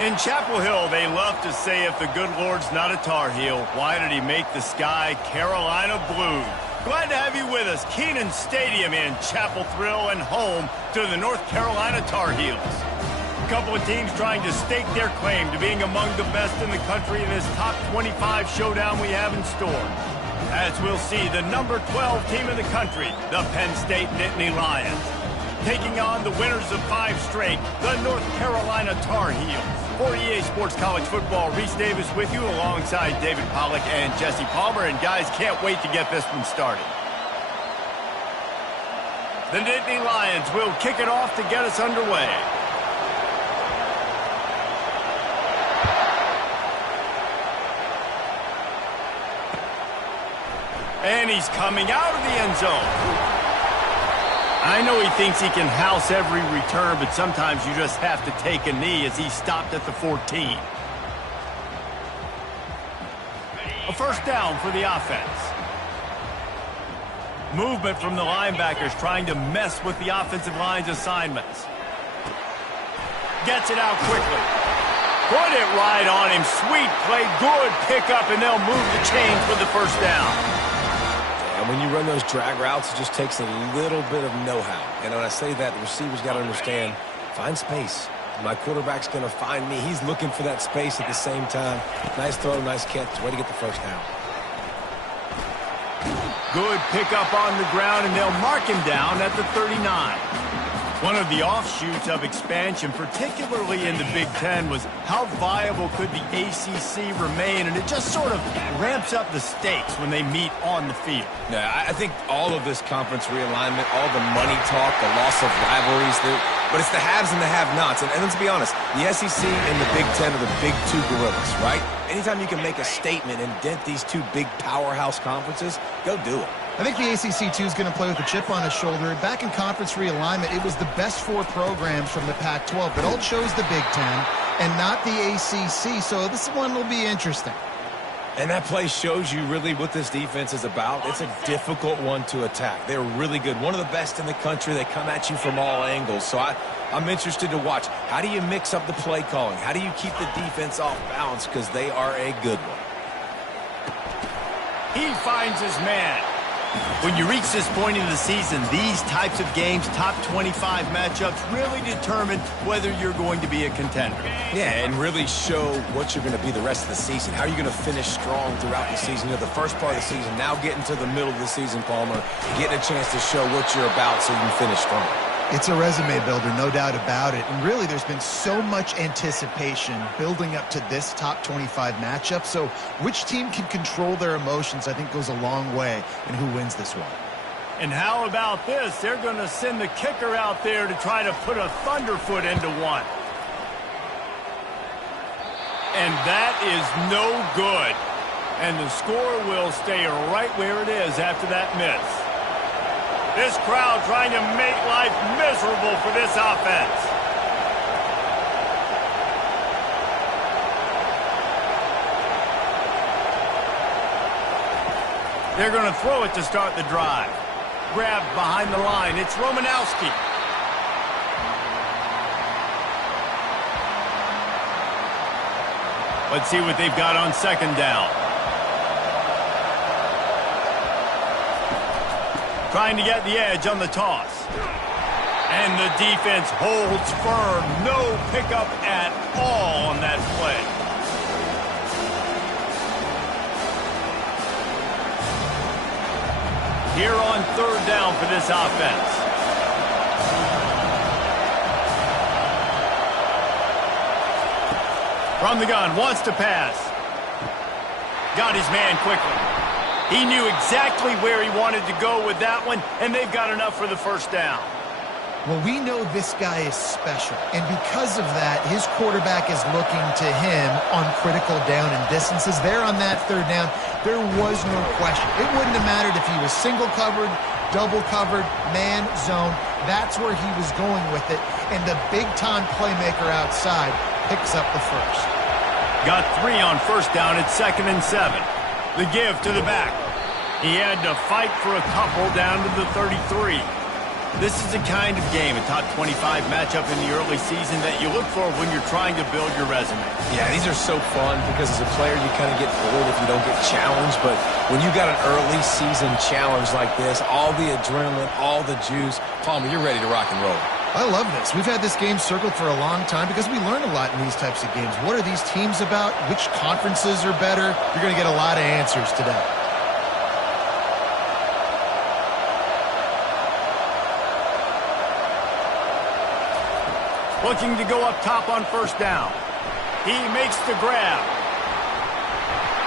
In Chapel Hill, they love to say if the good Lord's not a Tar Heel, why did he make the sky Carolina blue? Glad to have you with us. Kenan Stadium in Chapel Thrill and home to the North Carolina Tar Heels. A couple of teams trying to stake their claim to being among the best in the country in this top 25 showdown we have in store. As we'll see, the number 12 team in the country, the Penn State Nittany Lions, taking on the winners of 5 straight, the North Carolina Tar Heels. For EA Sports College Football, Reese Davis with you alongside David Pollack and Jesse Palmer. And guys, can't wait to get this one started. The Nittany Lions will kick it off to get us underway. And he's coming out of the end zone. I know he thinks he can house every return, but sometimes you just have to take a knee as he stopped at the 14. A first down for the offense. Movement from the linebackers trying to mess with the offensive line's assignments. Gets it out quickly. Put it right on him. Sweet play, good pickup, and they'll move the chains with the first down. And when you run those drag routes, it just takes a little bit of know-how. And when I say that, the receiver's got to understand, find space. My quarterback's going to find me. He's looking for that space at the same time. Nice throw, nice catch. Way to get the first down. Good pickup on the ground, and they'll mark him down at the 39. One of the offshoots of expansion, particularly in the Big Ten, was how viable could the ACC remain, and it just sort of ramps up the stakes when they meet on the field. Yeah, I think all of this conference realignment, all the money talk, the loss of rivalries, but it's the haves and the have-nots. And let's be honest, the SEC and the Big Ten are the big two gorillas, right? Anytime you can make a statement and dent these two big powerhouse conferences, go do it. I think the ACC, too, is going to play with a chip on his shoulder. Back in conference realignment, it was the best 4 programs from the Pac-12, but all chose the Big Ten and not the ACC, so this one will be interesting. And that play shows you really what this defense is about. It's a difficult one to attack. They're really good. One of the best in the country. They come at you from all angles. So I'm interested to watch. How do you mix up the play calling? How do you keep the defense off balance? Because they are a good one. He finds his man. When you reach this point in the season, these types of games, top 25 matchups, really determine whether you're going to be a contender. Yeah, and really show what you're going to be the rest of the season. How are you going to finish strong throughout the season? You know, the first part of the season, now getting to the middle of the season, Palmer, getting a chance to show what you're about so you can finish strong. It's a resume builder, no doubt about it. And really, there's been so much anticipation building up to this top 25 matchup. So which team can control their emotions, I think, goes a long way in who wins this one. And how about this? They're going to send the kicker out there to try to put a thunderfoot into one. And that is no good. And the score will stay right where it is after that miss. This crowd trying to make life miserable for this offense. They're going to throw it to start the drive. Grabbed behind the line. It's Romanowski. Let's see what they've got on second down. Trying to get the edge on the toss. And the defense holds firm. No pickup at all on that play. Here on third down for this offense. From the gun, wants to pass. Got his man quickly. He knew exactly where he wanted to go with that one, and they've got enough for the first down. Well, we know this guy is special, and because of that, his quarterback is looking to him on critical down and distances. There on that third down, there was no question. It wouldn't have mattered if he was single covered, double covered, man, zone. That's where he was going with it, and the big-time playmaker outside picks up the first. Got 3 on first down at 2nd and 7. The give to the back. He had to fight for a couple down to the 33. This is the kind of game, a top 25 matchup in the early season, that you look for when you're trying to build your resume. Yeah, these are so fun because as a player you kind of get bored if you don't get challenged. But when you got an early season challenge like this, all the adrenaline, all the juice, Palmer, you're ready to rock and roll. I love this. We've had this game circled for a long time because we learn a lot in these types of games. What are these teams about? Which conferences are better? You're going to get a lot of answers today. Looking to go up top on first down. He makes the grab.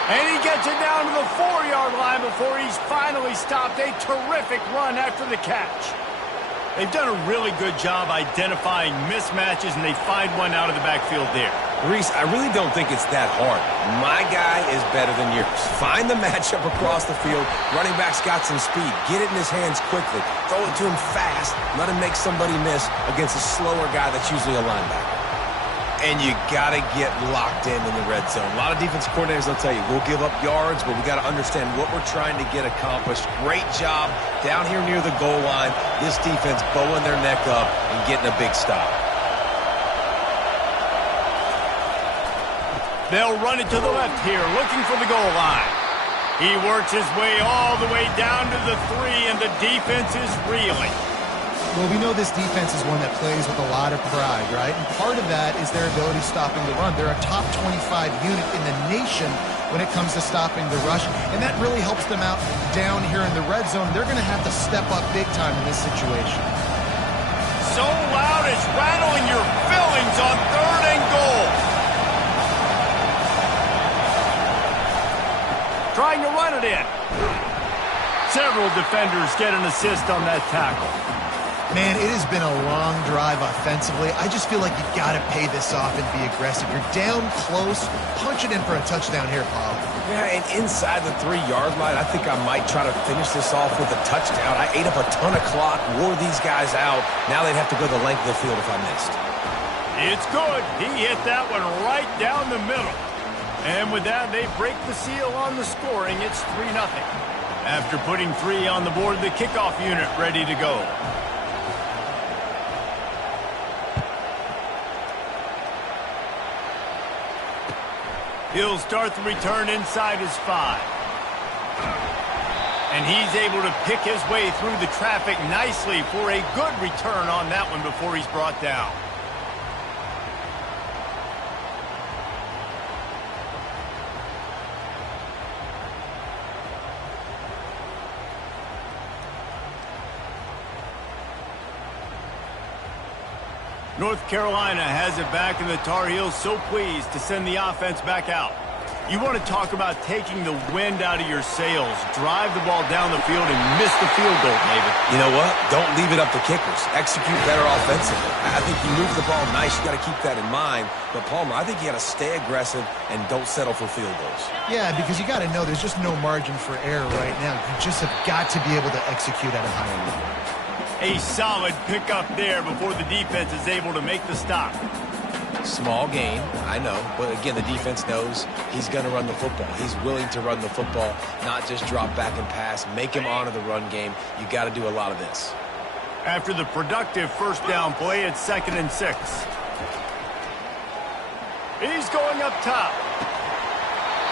And he gets it down to the 4-yard line before he's finally stopped. A terrific run after the catch. They've done a really good job identifying mismatches, and they find one out of the backfield there. Reese, I really don't think it's that hard. My guy is better than yours. Find the matchup across the field. Running back's got some speed. Get it in his hands quickly. Throw it to him fast. Let him make somebody miss against a slower guy that's usually a linebacker. And you got to get locked in the red zone. A lot of defensive coordinators will tell you, we'll give up yards, but we got to understand what we're trying to get accomplished. Great job down here near the goal line. This defense bowing their neck up and getting a big stop. They'll run it to the left here, looking for the goal line. He works his way all the way down to the 3, and the defense is reeling. Well, we know this defense is one that plays with a lot of pride, right? And part of that is their ability stopping the run. They're a top 25 unit in the nation when it comes to stopping the rush, and that really helps them out down here in the red zone. They're going to have to step up big time in this situation. So loud it's rattling your fillings on 3rd and goal. Trying to run it in. Several defenders get an assist on that tackle. Man, it has been a long drive offensively. I just feel like you got to pay this off and be aggressive. You're down close. Punch it in for a touchdown here, Paul. Yeah, and inside the 3-yard line, I think I might try to finish this off with a touchdown. I ate up a ton of clock, wore these guys out. Now they'd have to go the length of the field if I missed. It's good. He hit that one right down the middle. And with that, they break the seal on the scoring. It's 3-0. After putting 3 on the board, the kickoff unit ready to go. He'll start the return inside his 5. And he's able to pick his way through the traffic nicely for a good return on that one before he's brought down. North Carolina has it back, and the Tar Heels so pleased to send the offense back out. You want to talk about taking the wind out of your sails. Drive the ball down the field and miss the field goal, maybe. You know what? Don't leave it up to kickers. Execute better offensively. I think you move the ball nice. You got to keep that in mind. But, Palmer, I think you got to stay aggressive and don't settle for field goals. Yeah, because you got to know there's just no margin for error right now. You just have got to be able to execute at a higher level. A solid pickup there before the defense is able to make the stop. Small gain, I know. But, again, the defense knows he's going to run the football. He's willing to run the football, not just drop back and pass. Make him honor the run game. You got to do a lot of this. After the productive first down play, it's 2nd and 6. He's going up top.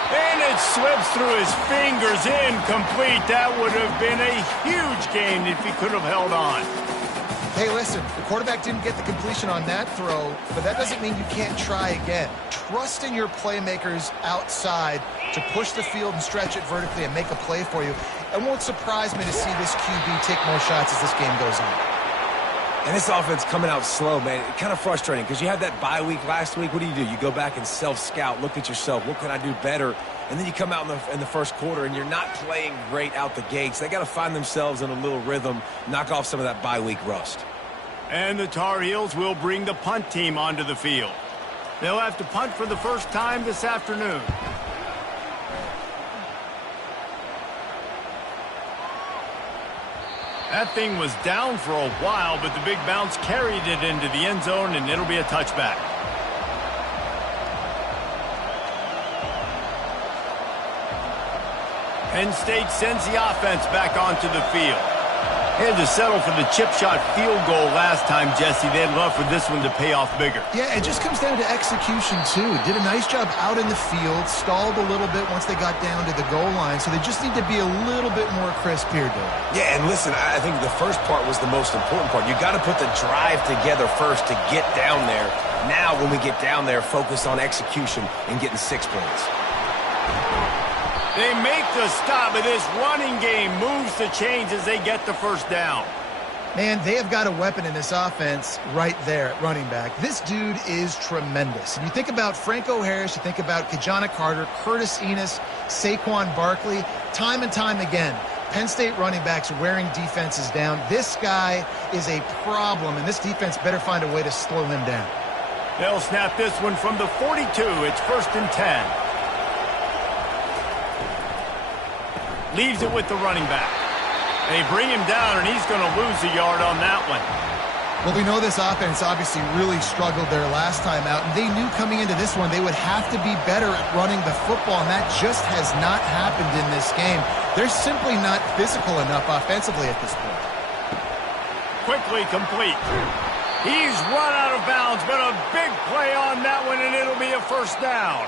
And it slips through his fingers, incomplete. That would have been a huge gain if he could have held on. Hey, listen, the quarterback didn't get the completion on that throw, but that doesn't mean you can't try again. Trust in your playmakers outside to push the field and stretch it vertically and make a play for you. It won't surprise me to see this QB take more shots as this game goes on. And this offense coming out slow, man. Kind of frustrating because you had that bye week last week. What do? You go back and self-scout, look at yourself. What can I do better? And then you come out in the first quarter and you're not playing great out the gates. They got to find themselves in a little rhythm, knock off some of that bye week rust. And the Tar Heels will bring the punt team onto the field. They'll have to punt for the first time this afternoon. That thing was down for a while, but the big bounce carried it into the end zone, and it'll be a touchback. Penn State sends the offense back onto the field. Had to settle for the chip shot field goal last time, Jesse. They'd love for this one to pay off bigger. Yeah, it just comes down to execution, too. Did a nice job out in the field, stalled a little bit once they got down to the goal line, so they just need to be a little bit more crisp here, Dave. Yeah, and listen, I think the first part was the most important part. You got to put the drive together first to get down there. Now, when we get down there, focus on execution and getting 6 points. They make the stop, but this running game moves the chains as they get the first down. Man, they have got a weapon in this offense right there at running back. This dude is tremendous. And you think about Franco Harris, you think about Kajana Carter, Curtis Enos, Saquon Barkley, time and time again, Penn State running backs wearing defenses down. This guy is a problem, and this defense better find a way to slow him down. They'll snap this one from the 42. It's 1st and 10. Leaves it with the running back. They bring him down, and he's going to lose a yard on that one. Well, we know this offense obviously really struggled there last time out, and they knew coming into this one they would have to be better at running the football, and that just has not happened in this game. They're simply not physical enough offensively at this point. Quickly complete. He's run out of bounds, but a big play on that one, and it'll be a first down.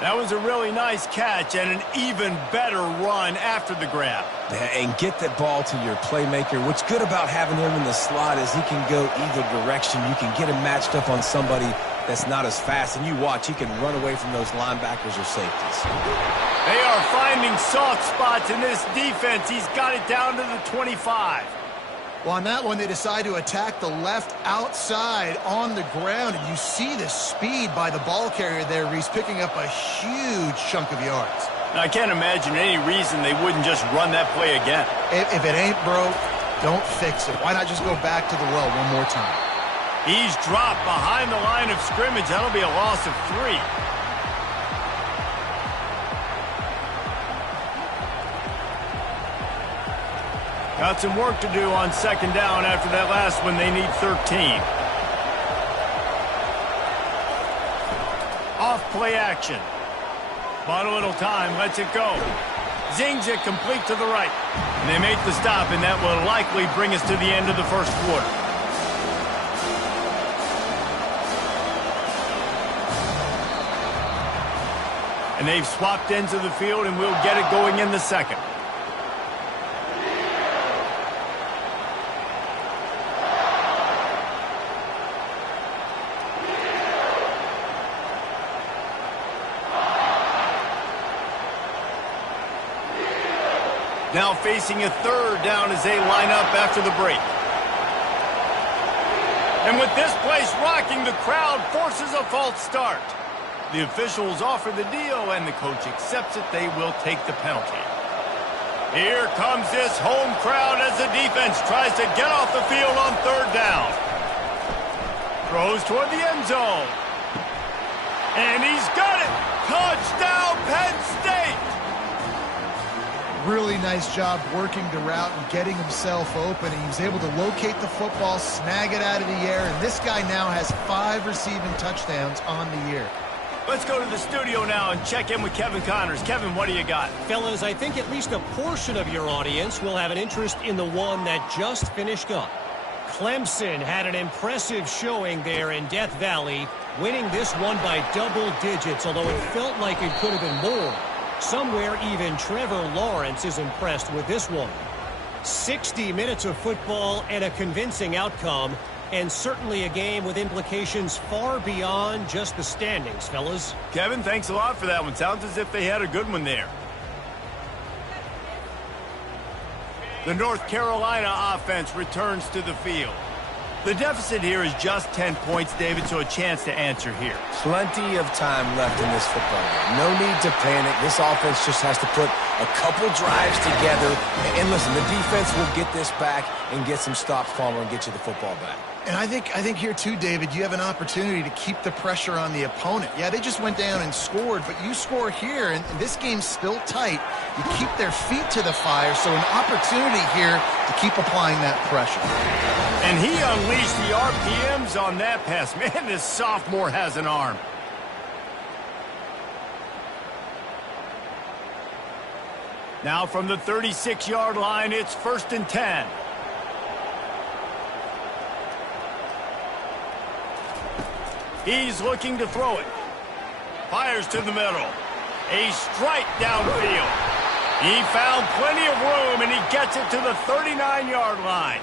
That was a really nice catch and an even better run after the grab. And get that ball to your playmaker. What's good about having him in the slot is he can go either direction. You can get him matched up on somebody that's not as fast. And you watch, he can run away from those linebackers or safeties. They are finding soft spots in this defense. He's got it down to the 25. Well, on that one, they decide to attack the left outside on the ground, and you see the speed by the ball carrier there, Reese, picking up a huge chunk of yards. Now, I can't imagine any reason they wouldn't just run that play again. If it ain't broke, don't fix it. Why not just go back to the well one more time? He's dropped behind the line of scrimmage. That'll be a loss of 3. Got some work to do on 2nd down after that last one. They need 13. Off play action. Bought a little time, lets it go. Zings it complete to the right. And they make the stop, and that will likely bring us to the end of the first quarter. And they've swapped ends of the field, and we'll get it going in the second. Now facing a 3rd down as they line up after the break. And with this place rocking, the crowd forces a false start. The officials offer the deal, and the coach accepts it. They will take the penalty. Here comes this home crowd as the defense tries to get off the field on 3rd down. Throws toward the end zone. And he's got it. Touchdown, Penn State. Really nice job working the route and getting himself open. He was able to locate the football, snag it out of the air, and this guy now has 5 receiving touchdowns on the year. Let's go to the studio now and check in with Kevin Connors. Kevin, what do you got? Fellas, I think at least a portion of your audience will have an interest in the one that just finished up. Clemson had an impressive showing there in Death Valley, winning this one by double digits, although it felt like it could have been more. Somewhere even Trevor Lawrence is impressed with this one. 60 minutes of football and a convincing outcome, and certainly a game with implications far beyond just the standings, fellas. Kevin, thanks a lot for that one. Sounds as if they had a good one there. The North Carolina offense returns to the field. The deficit here is just 10 points, David, so a chance to answer here. Plenty of time left in this football game. No need to panic. This offense just has to put a couple drives together. And listen, the defense will get this back and get some stops, Palmer, and get you the football back. And I think here too, David, you have an opportunity to keep the pressure on the opponent. Yeah, they just went down and scored, but you score here, and this game's still tight. You keep their feet to the fire, so an opportunity here to keep applying that pressure. And he unleashed the RPMs on that pass. Man, this sophomore has an arm. Now from the 36-yard line, it's 1st and 10. He's looking to throw it. Fires to the middle. A strike downfield. He found plenty of room, and he gets it to the 39-yard line.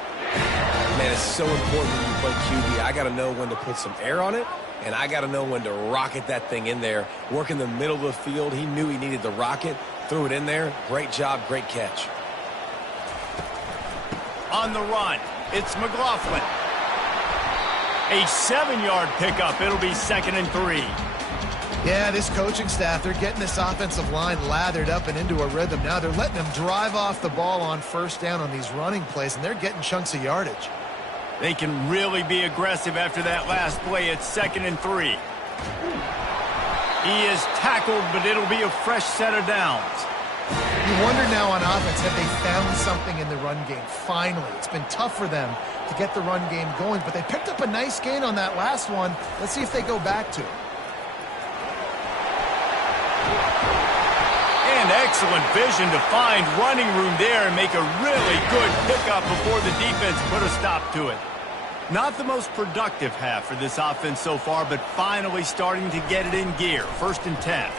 Man, it's so important when you play QB. I got to know when to put some air on it, and I got to know when to rocket that thing in there. Work in the middle of the field. He knew he needed the rocket. Threw it in there. Great job, great catch. On the run, it's McLaughlin. A 7-yard pickup. It'll be 2nd and 3. Yeah, this coaching staff, they're getting this offensive line lathered up and into a rhythm. Now they're letting them drive off the ball on first down on these running plays, and they're getting chunks of yardage. They can really be aggressive after that last play. It's 2nd and 3. He is tackled, but it'll be a fresh set of downs. You wonder now on offense, have they found something in the run game? Finally, it's been tough for them to get the run game going, but they picked up a nice gain on that last one. Let's see if they go back to it. And excellent vision to find running room there and make a really good pickup before the defense put a stop to it. Not the most productive half for this offense so far, but finally starting to get it in gear. 1st and 10.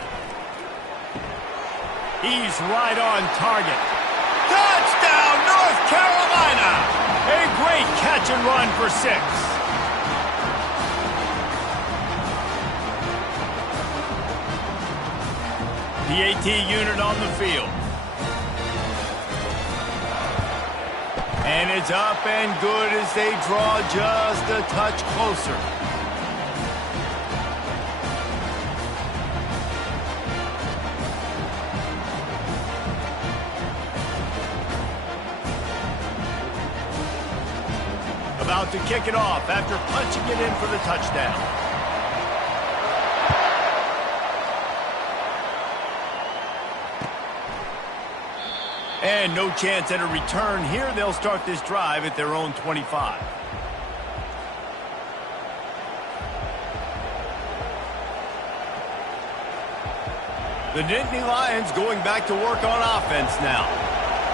He's right on target. Touchdown, North Carolina! A great catch and run for 6. PAT unit on the field. And it's up and good as they draw just a touch closer. About to kick it off after punching it in for the touchdown. And no chance at a return here. They'll start this drive at their own 25. The Nittany Lions going back to work on offense now.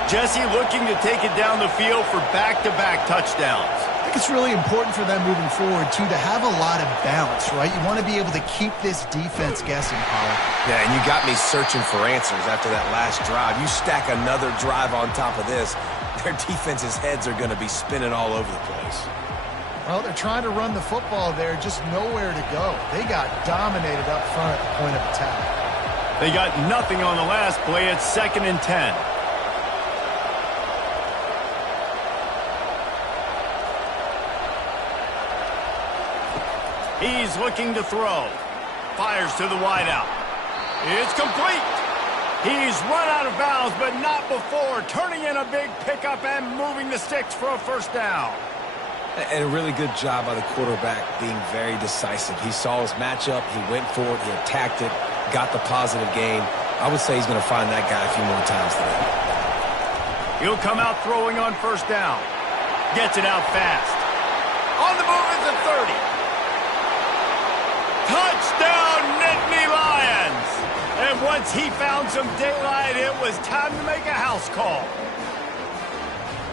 Jesse looking to take it down the field for back-to-back touchdowns. I think it's really important for them moving forward, too, to have a lot of balance, right? You want to be able to keep this defense guessing, Paul. Yeah, and you got me searching for answers after that last drive. You stack another drive on top of this, their defense's heads are going to be spinning all over the place. Well, they're trying to run the football there, just nowhere to go. They got dominated up front at the point of attack. They got nothing on the last play. It's 2nd and 10. He's looking to throw. Fires to the wideout. It's complete. He's run out of bounds, but not before turning in a big pickup and moving the sticks for a 1st down. And a really good job by the quarterback being very decisive. He saw his matchup. He went for it. He attacked it. Got the positive gain. I would say he's going to find that guy a few more times today. He'll come out throwing on 1st down. Gets it out fast. On the move is a 30. Touchdown, Nittany Lions! And once he found some daylight, it was time to make a house call.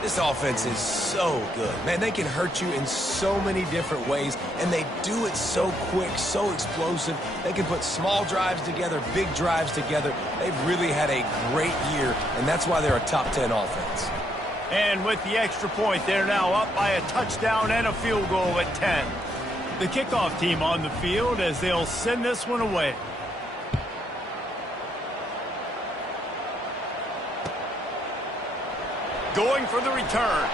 This offense is so good. Man, they can hurt you in so many different ways, and they do it so quick, so explosive. They can put small drives together, big drives together. They've really had a great year, and that's why they're a top 10 offense. And with the extra point, they're now up by a touchdown and a field goal at 10. The kickoff team on the field as they'll send this one away. Going for the return.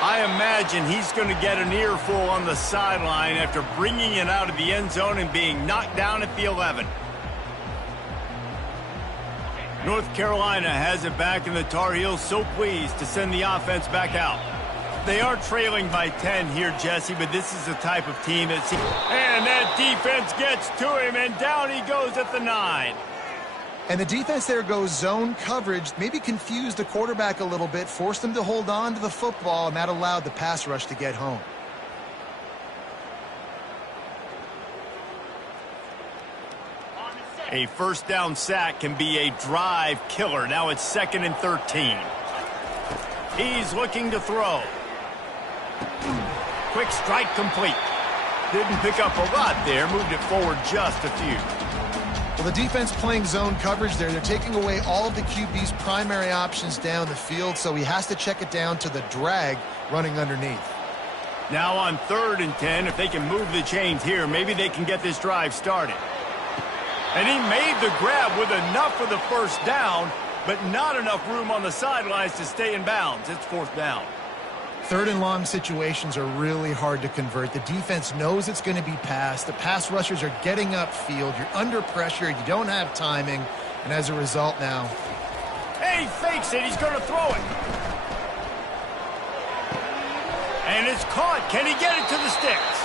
I imagine he's going to get an earful on the sideline after bringing it out of the end zone and being knocked down at the 11. North Carolina has it back, and the Tar Heels so pleased to send the offense back out. They are trailing by 10 here, Jesse, but this is the type of team that's... And that defense gets to him, and down he goes at the 9. And the defense there goes zone coverage, maybe confused the quarterback a little bit, forced him to hold on to the football, and that allowed the pass rush to get home. A 1st down sack can be a drive killer. Now it's 2nd and 13. He's looking to throw. Quick strike complete. Didn't pick up a lot there, moved it forward just a few. Well, the defense playing zone coverage there. They're taking away all of the QB's primary options down the field, so he has to check it down to the drag running underneath. Now on 3rd and 10, if they can move the chains here, maybe they can get this drive started. And he made the grab with enough for the first down, but not enough room on the sidelines to stay in bounds. It's 4th down. 3rd and long situations are really hard to convert. The defense knows it's going to be passed. The pass rushers are getting upfield. You're under pressure. You don't have timing. And as a result now. Hey, he fakes it. He's going to throw it. And it's caught. Can he get it to the sticks?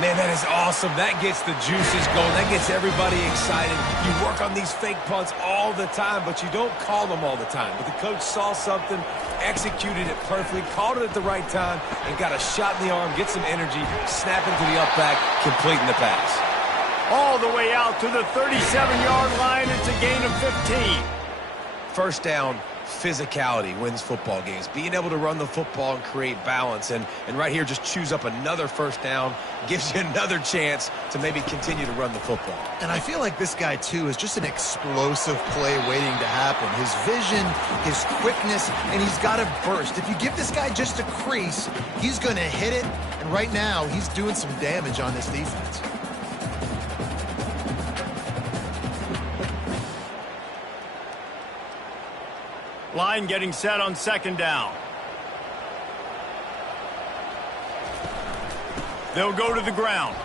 Man, that is awesome. That gets the juices going. That gets everybody excited. You work on these fake punts all the time, but you don't call them all the time. But the coach saw something, executed it perfectly, called it at the right time, and got a shot in the arm, get some energy, snap into the up back, completing the pass. All the way out to the 37-yard line. It's a gain of 15. First down, physicality wins football games. Being able to run the football and create balance. And right here, just choose up another first down, gives you another chance to maybe continue to run the football. And I feel like this guy, too, is just an explosive play waiting to happen. His vision, his quickness, and he's got a burst. If you give this guy just a crease, he's going to hit it. And right now, he's doing some damage on this defense. Line getting set on 2nd down. They'll go to the ground.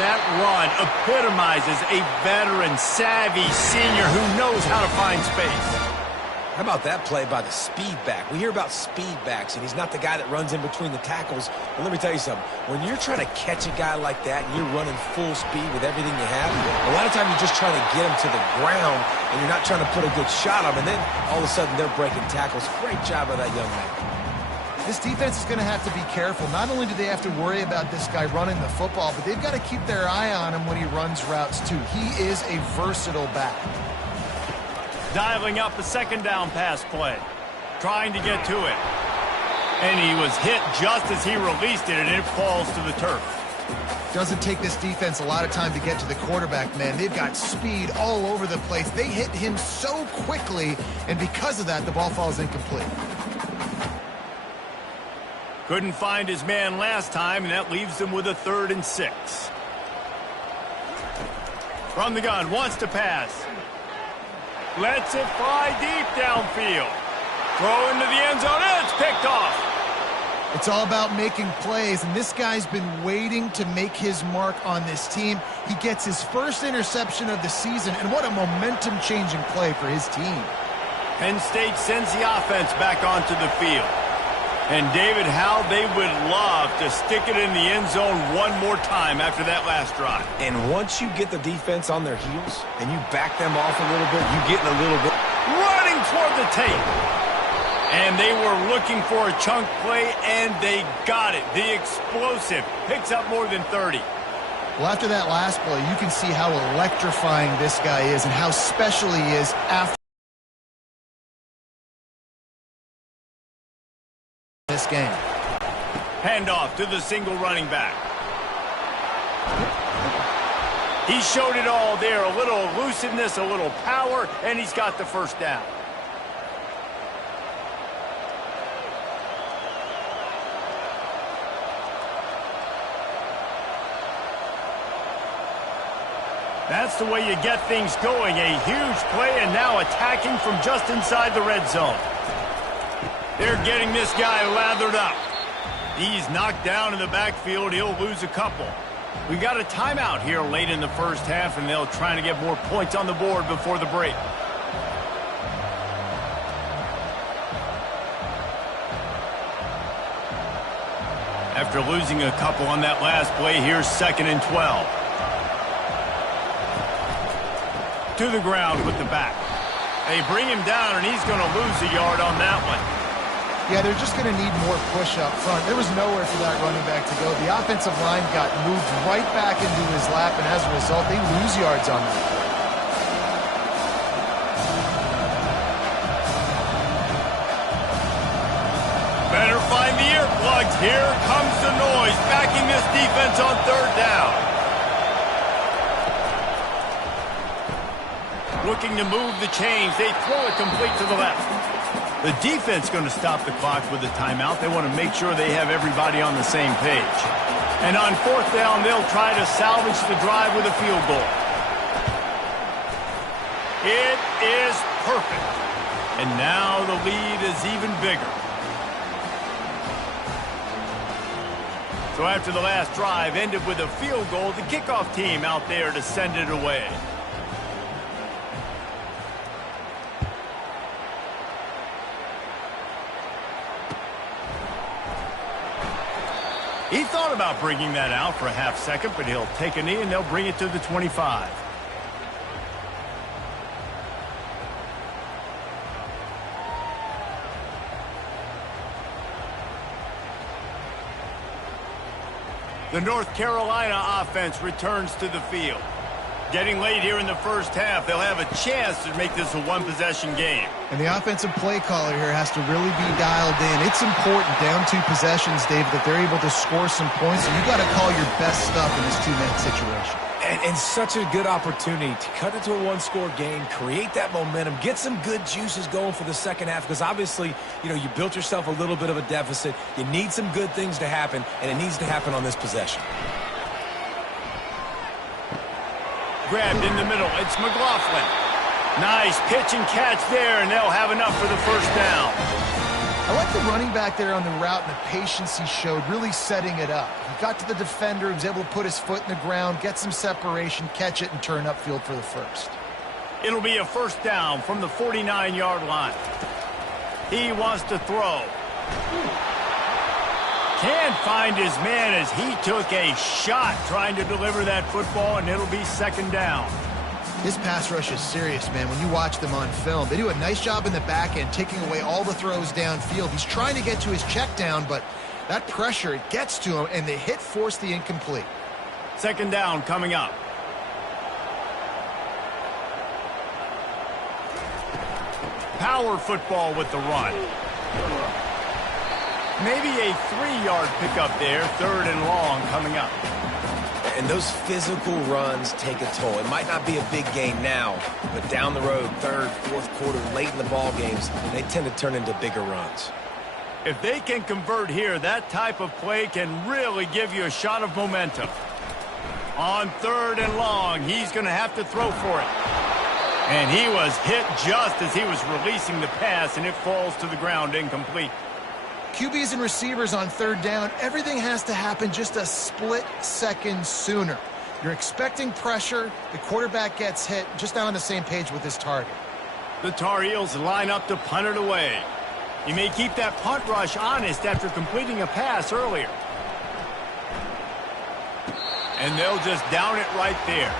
That run epitomizes a veteran, savvy senior who knows how to find space. How about that play by the speed back? We hear about speed backs, and he's not the guy that runs in between the tackles. But let me tell you something. When you're trying to catch a guy like that, and you're running full speed with everything you have, a lot of times you're just trying to get him to the ground, and you're not trying to put a good shot on him, and then all of a sudden they're breaking tackles. Great job by that young man. This defense is going to have to be careful. Not only do they have to worry about this guy running the football, but they've got to keep their eye on him when he runs routes, too. He is a versatile back. Dialing up a 2nd down pass play. Trying to get to it. And he was hit just as he released it, and it falls to the turf. Doesn't take this defense a lot of time to get to the quarterback, man. They've got speed all over the place. They hit him so quickly, and because of that, the ball falls incomplete. Couldn't find his man last time, and that leaves them with a 3rd and 6. From the gun, wants to pass. Lets it fly deep downfield. Throw into the end zone, and it's picked off. It's all about making plays, and this guy's been waiting to make his mark on this team. He gets his first interception of the season, and what a momentum-changing play for his team. Penn State sends the offense back onto the field. And, David, how they would love to stick it in the end zone one more time after that last drive. And once you get the defense on their heels and you back them off a little bit, you get in a little bit. Running toward the tape. And they were looking for a chunk play, and they got it. The explosive picks up more than 30. Well, after that last play, you can see how electrifying this guy is and how special he is after this game. Handoff to the single running back. He showed it all there. A little elusiveness, a little power, and he's got the first down. That's the way you get things going. A huge play, and now attacking from just inside the red zone. They're getting this guy lathered up. He's knocked down in the backfield. He'll lose a couple. We got a timeout here late in the first half, and they'll try to get more points on the board before the break. After losing a couple on that last play, here's 2nd and 12. To the ground with the back. They bring him down, and he's going to lose a yard on that one. Yeah, they're just going to need more push up front. There was nowhere for that running back to go. The offensive line got moved right back into his lap, and as a result, they lose yards on that. Better find the air. Bulldogs, here comes the noise, backing this defense on third down. Looking to move the chains. They throw it complete to the left. The defense going to stop the clock with a timeout. They want to make sure they have everybody on the same page. And on fourth down, they'll try to salvage the drive with a field goal. It is perfect. And now the lead is even bigger. So after the last drive ended with a field goal, the kickoff team out there to send it away. He thought about bringing that out for a half second, but he'll take a knee and they'll bring it to the 25. The North Carolina offense returns to the field. Getting late here in the first half, they'll have a chance to make this a one-possession game. And the offensive play caller here has to really be dialed in. It's important, down 2 possessions, Dave, that they're able to score some points. And you got to call your best stuff in this 2-minute situation. And such a good opportunity to cut into a one-score game, create that momentum, get some good juices going for the second half, because obviously, you know, you built yourself a little bit of a deficit. You need some good things to happen, and it needs to happen on this possession. Grabbed in the middle. It's McLaughlin. Nice pitch and catch there, and they'll have enough for the first down. I like the running back there on the route and the patience he showed, really setting it up. He got to the defender, he was able to put his foot in the ground, get some separation, catch it, and turn upfield for the first. It'll be a first down from the 49-yard line. He wants to throw. Can't find his man as he took a shot trying to deliver that football, and it'll be second down. This pass rush is serious, man. When you watch them on film, they do a nice job in the back end, taking away all the throws downfield. He's trying to get to his check down, but that pressure, it gets to him, and the hit forced the incomplete. Second down coming up. Power football with the run. Maybe a 3-yard pickup there, third and long coming up. And those physical runs take a toll. It might not be a big game now, but down the road, third, fourth quarter, late in the ball games, they tend to turn into bigger runs. If they can convert here, that type of play can really give you a shot of momentum. On third and long, he's going to have to throw for it. And he was hit just as he was releasing the pass, and it falls to the ground incomplete. QBs and receivers on third down, everything has to happen just a split second sooner. You're expecting pressure, the quarterback gets hit, just not on the same page with his target. The Tar Heels line up to punt it away. He may keep that punt rush honest after completing a pass earlier. And they'll just down it right there.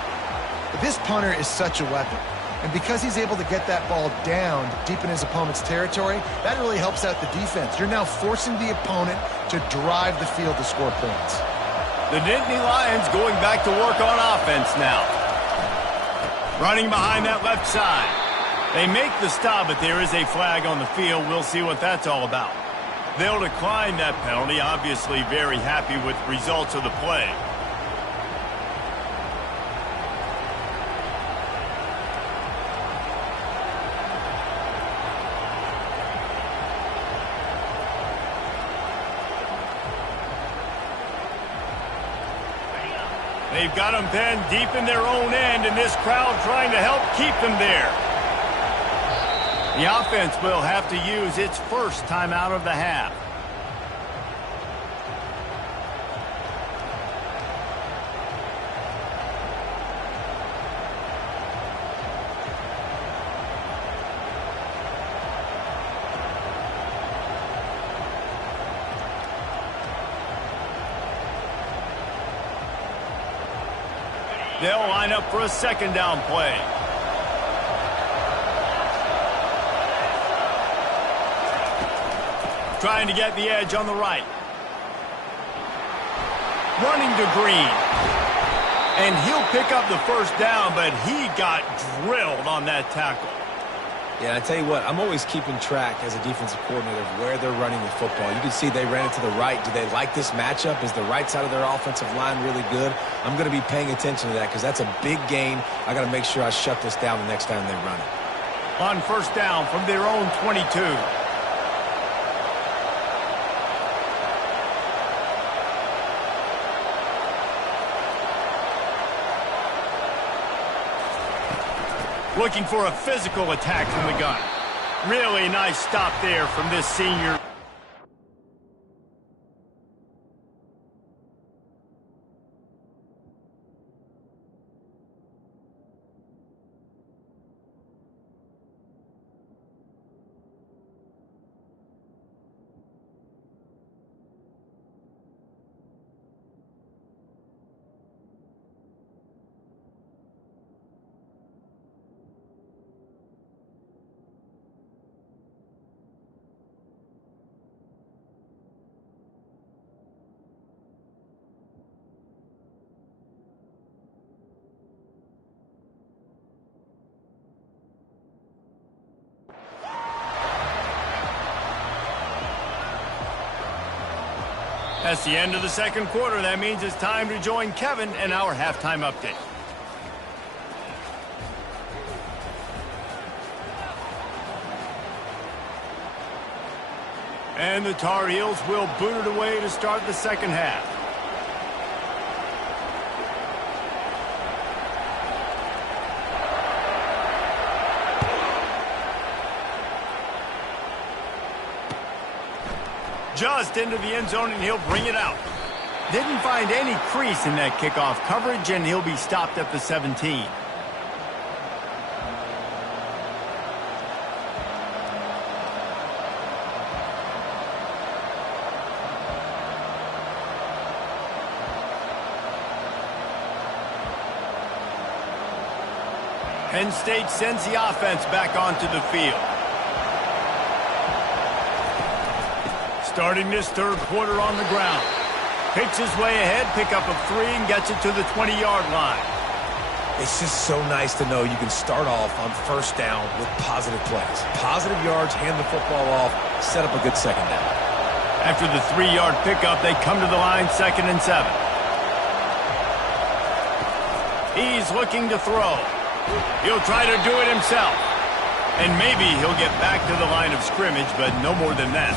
But this punter is such a weapon. And because he's able to get that ball down deep in his opponent's territory, that really helps out the defense. You're now forcing the opponent to drive the field to score points. The Nittany Lions going back to work on offense now. Running behind that left side. They make the stop, but there is a flag on the field. We'll see what that's all about. They'll decline that penalty, obviously very happy with the results of the play. They've got them, Penn, deep in their own end, and this crowd trying to help keep them there. The offense will have to use its first timeout of the half. They'll line up for a second down play. Trying to get the edge on the right. Running to Green. And he'll pick up the first down, but he got drilled on that tackle. Yeah, I tell you what, I'm always keeping track as a defensive coordinator of where they're running the football. You can see they ran it to the right. Do they like this matchup? Is the right side of their offensive line really good? I'm going to be paying attention to that because that's a big gain. I got to make sure I shut this down the next time they run it. On first down from their own 22. Looking for a physical attack from the gun. Really nice stop there from this senior. That's the end of the second quarter. That means it's time to join Kevin and our halftime update. And the Tar Heels will boot it away to start the second half. Just into the end zone, and he'll bring it out. Didn't find any crease in that kickoff coverage, and he'll be stopped at the 17. Penn State sends the offense back onto the field. Starting this third quarter on the ground. Picks his way ahead, pickup of 3, and gets it to the 20-yard line. It's just so nice to know you can start off on first down with positive plays. Positive yards, hand the football off, set up a good second down. After the 3-yard pickup, they come to the line, 2nd and 7. He's looking to throw. He'll try to do it himself. And maybe he'll get back to the line of scrimmage, but no more than that.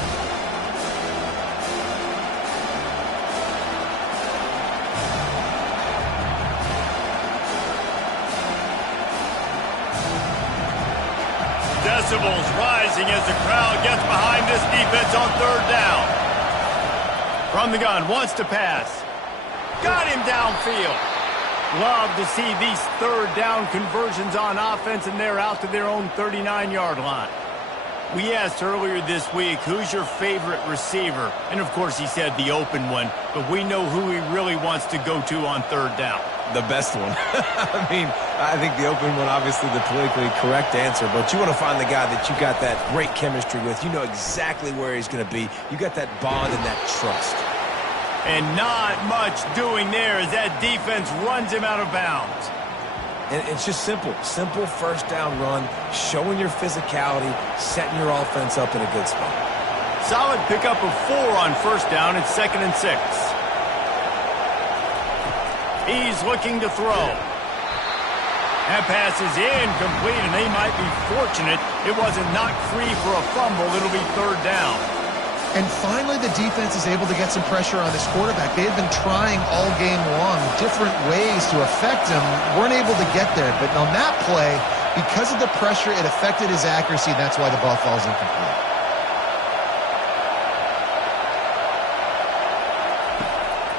Decibels rising as the crowd gets behind this defense on third down. From the gun, wants to pass. Got him downfield. Love to see these third down conversions on offense, and they're out to their own 39-yard line. We asked earlier this week, who's your favorite receiver? And, of course, he said the open one, but we know who he really wants to go to on third down. The best one. I mean, I think the open one, obviously the politically correct answer, but you want to find the guy that you got that great chemistry with. You know exactly where he's going to be. You got that bond and that trust. And not much doing there as that defense runs him out of bounds. And it's just simple. Simple first down run, showing your physicality, setting your offense up in a good spot. Solid pickup of 4 on first down. It's 2nd and 6. He's looking to throw. That pass is incomplete, and they might be fortunate it wasn't knocked free for a fumble. It'll be third down. And finally, the defense is able to get some pressure on this quarterback. They had been trying all game long different ways to affect him. Weren't able to get there. But on that play, because of the pressure, it affected his accuracy, and that's why the ball falls incomplete.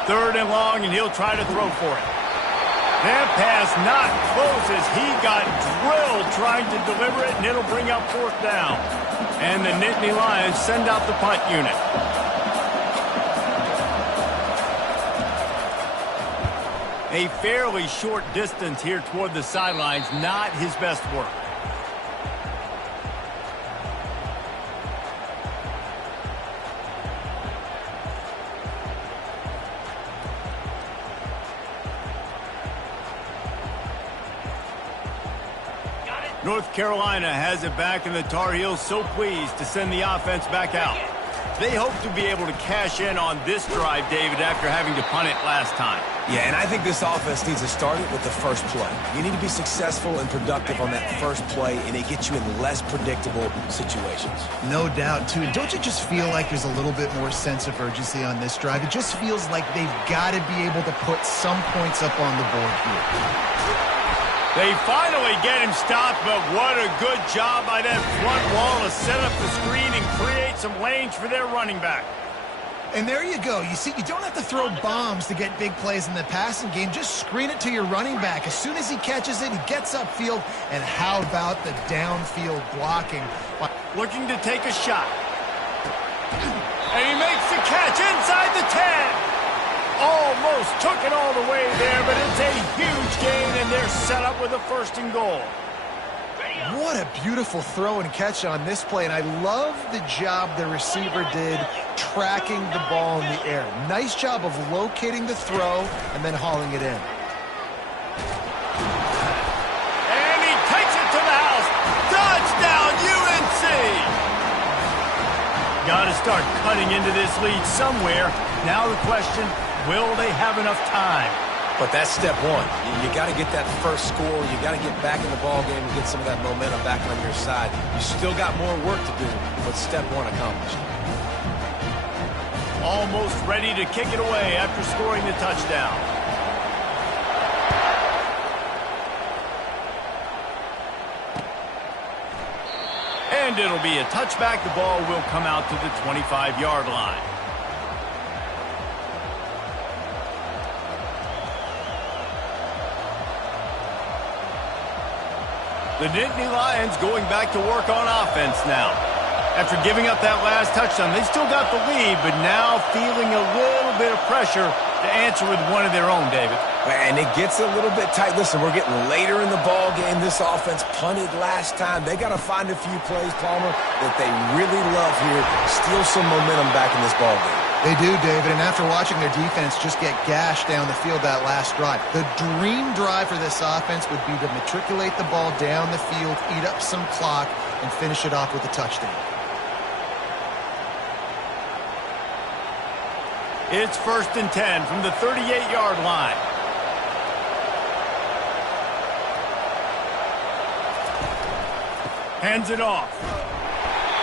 Third and long, and he'll try to throw for it. That pass not close as he got drilled trying to deliver it, and it'll bring up fourth down. And the Nittany Lions send out the punt unit. A fairly short distance here toward the sidelines, not his best work. North Carolina has it back, and the Tar Heels so pleased to send the offense back out. They hope to be able to cash in on this drive, David, after having to punt it last time. Yeah, and I think this offense needs to start it with the first play. You need to be successful and productive on that first play, and it gets you in less predictable situations. No doubt, too. Don't you just feel like there's a little bit more sense of urgency on this drive? It just feels like they've got to be able to put some points up on the board here. They finally get him stopped, but what a good job by that front wall to set up the screen and create some lanes for their running back. And there you go. You see, you don't have to throw bombs to get big plays in the passing game. Just screen it to your running back. As soon as he catches it, he gets upfield. And how about the downfield blocking? Looking to take a shot. And he makes the catch inside the 10. Almost took it all the way there, but it's a huge gain, and they're set up with a 1st and goal. What a beautiful throw and catch on this play, and I love the job the receiver did tracking the ball in the air. Nice job of locating the throw and then hauling it in. And he takes it to the house. Touchdown, UNC! Got to start cutting into this lead somewhere. Now the question, will they have enough time? But that's step one. You got to get that first score. You got to get back in the ball game and get some of that momentum back on your side. You still got more work to do, but step one accomplished. Almost ready to kick it away after scoring the touchdown. And it'll be a touchback. The ball will come out to the 25-yard line. The Nittany Lions going back to work on offense now. After giving up that last touchdown, they still got the lead, but now feeling a little bit of pressure to answer with one of their own, David. And it gets a little bit tight. Listen, we're getting later in the ball game. This offense punted last time. They got to find a few plays, Palmer, that they really love here. Steal some momentum back in this ball game. They do, David, and after watching their defense just get gashed down the field that last drive, the dream drive for this offense would be to matriculate the ball down the field, eat up some clock, and finish it off with a touchdown. It's 1st and 10 from the 38-yard line. Hands it off.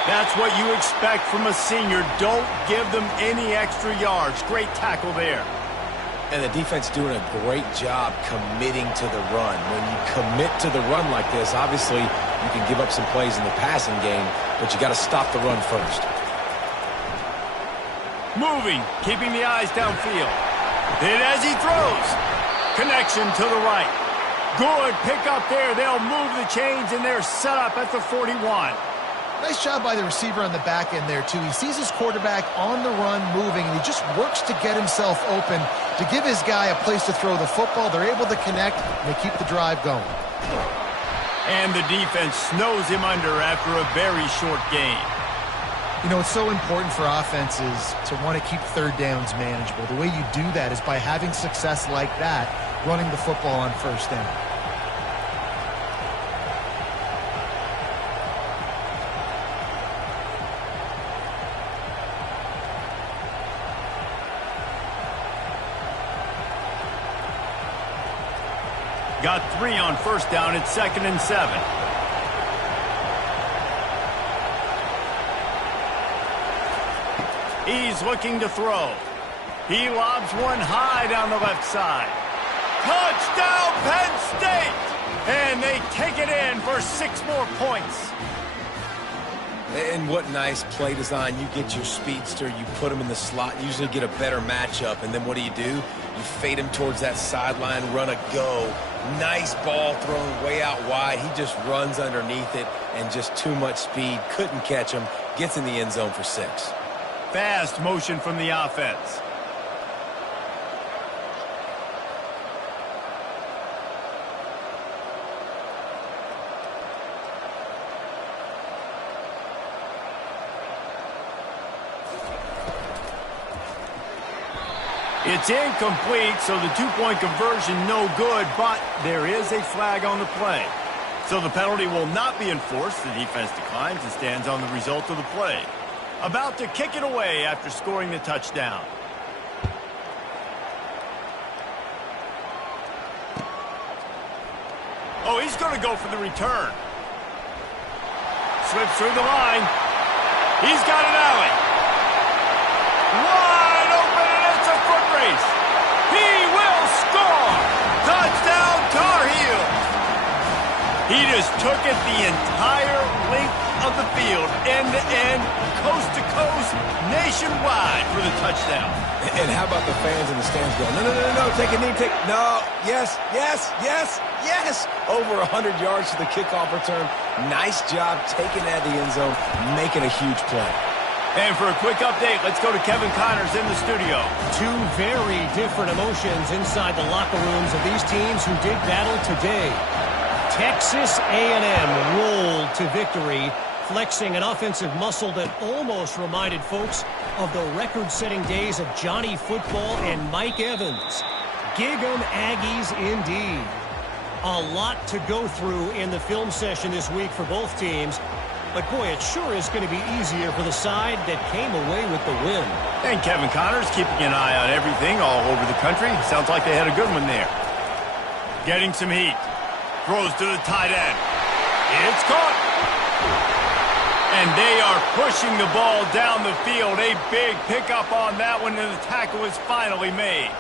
That's what you expect from a senior. Don't give them any extra yards. Great tackle there. And the defense doing a great job committing to the run. When you commit to the run like this, obviously you can give up some plays in the passing game, but you got to stop the run first. Moving, keeping the eyes downfield. Hit as he throws. Connection to the right. Good pick up there. They'll move the chains, and they're set up at the 41. Nice job by the receiver on the back end there, too. He sees his quarterback on the run moving, and he just works to get himself open to give his guy a place to throw the football. They're able to connect, and they keep the drive going. And the defense snows him under after a very short gain. You know, it's so important for offenses to want to keep 3rd downs manageable. The way you do that is by having success like that, running the football on 1st down. Got 3 on 1st down. It's 2nd and 7. He's looking to throw. He lobs one high down the left side. Touchdown, Penn State! And they take it in for 6 more points. And what nice play design. You get your speedster, you put him in the slot, usually get a better matchup, and then what do? You fade him towards that sideline, run a go. Nice ball thrown way out wide. He just runs underneath it, and just too much speed. Couldn't catch him. Gets in the end zone for 6. Fast motion from the offense. It's incomplete, so the 2-point conversion no good, but there is a flag on the play. So the penalty will not be enforced. The defense declines and stands on the result of the play. About to kick it away after scoring the touchdown. Oh, he's going to go for the return. Slips through the line. He's got an alley. Wide open, and it's a foot race. He will score. Touchdown, Tar Heels. He just took it the entire length of the field, end-to-end, coast-to-coast, nationwide for the touchdown. And how about the fans in the stands going, no, take a knee, no, yes. Over 100 yards to the kickoff return. Nice job taking that to the end zone, making a huge play. And for a quick update, let's go to Kevin Connors in the studio. Two very different emotions inside the locker rooms of these teams who did battle today. Texas A&M rolled to victory, flexing an offensive muscle that almost reminded folks of the record-setting days of Johnny Football and Mike Evans. Gig 'em Aggies indeed. A lot to go through in the film session this week for both teams. But, boy, it sure is going to be easier for the side that came away with the win. And Kevin Connors keeping an eye on everything all over the country. Sounds like they had a good one there. Getting some heat. Throws to the tight end. It's caught. And they are pushing the ball down the field. A big pickup on that one, and the tackle is finally made.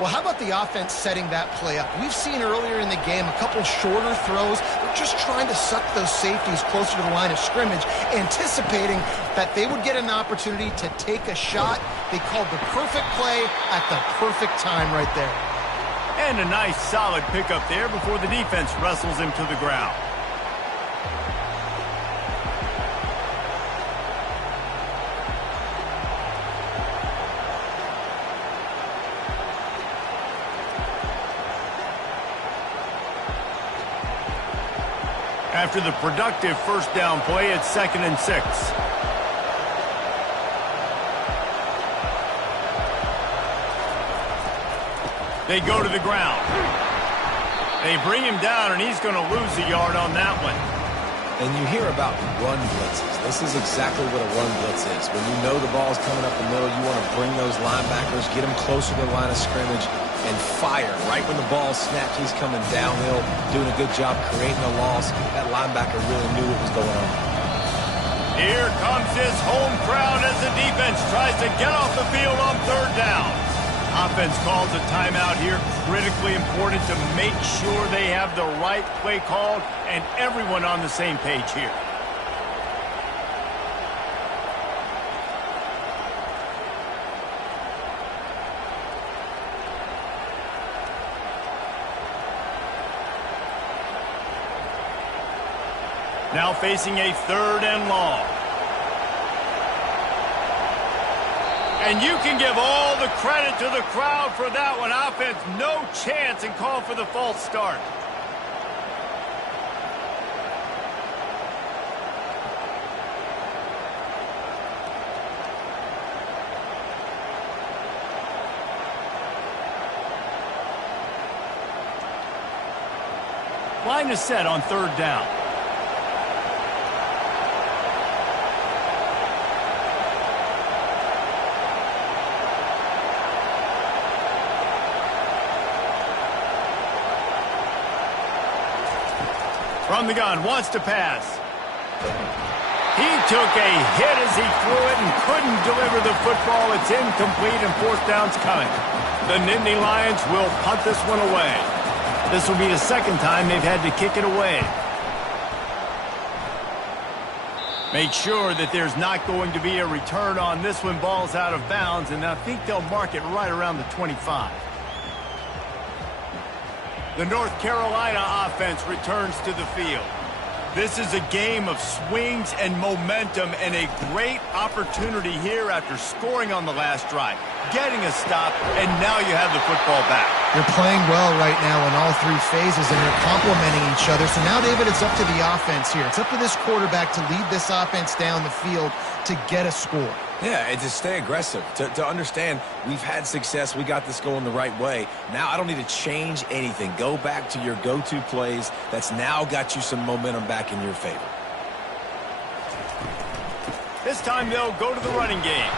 Well, how about the offense setting that play up? We've seen earlier in the game a couple shorter throws. They're just trying to suck those safeties closer to the line of scrimmage, anticipating that they would get an opportunity to take a shot. They called the perfect play at the perfect time right there. And a nice solid pickup there before the defense wrestles him to the ground. After the productive first down play, it's 2nd and 6. They go to the ground. They bring him down, and he's going to lose a yard on that one. And you hear about run blitzes. This is exactly what a run blitz is. When you know the ball's coming up the middle, you want to bring those linebackers, get them closer to the line of scrimmage, and fire. Right when the ball snapped, he's coming downhill, doing a good job creating a loss. That linebacker really knew what was going on. Here comes his home crowd as the defense tries to get off the field on 3rd down. Offense calls a timeout here. Critically important to make sure they have the right play called and everyone on the same page here. Now facing a 3rd and long. And you can give all the credit to the crowd for that one. Offense, no chance, and call for the false start. Line is set on 3rd down. From the gun, wants to pass. He took a hit as he threw it and couldn't deliver the football. It's incomplete and 4th down's coming. The Nittany Lions will punt this one away. This will be the 2nd time they've had to kick it away. Make sure that there's not going to be a return on this one. Ball's out of bounds, and I think they'll mark it right around the 25. The North Carolina offense returns to the field. This is a game of swings and momentum, and a great opportunity here after scoring on the last drive, getting a stop, and now you have the football back. They're playing well right now in all three phases, and they're complementing each other. So now, David, it's up to the offense here. It's up to this quarterback to lead this offense down the field to get a score. Yeah, and to stay aggressive, to understand we've had success, we got this going the right way. Now I don't need to change anything. Go back to your go-to plays. That's now got you some momentum back in your favor. This time they'll go to the running game.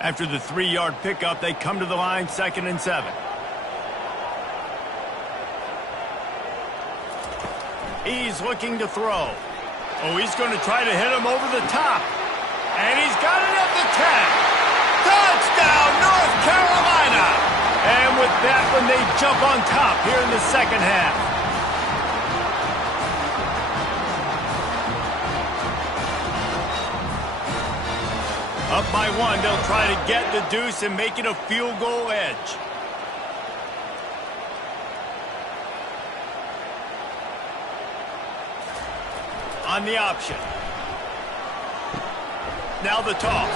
After the 3-yard pickup, they come to the line, 2nd and 7. He's looking to throw. Oh, he's going to try to hit him over the top. And he's got it at the 10. Touchdown, North Carolina! And with that one, they jump on top here in the second half. Up by 1, they'll try to get the deuce and make it a field goal edge. On the option. Now the toss.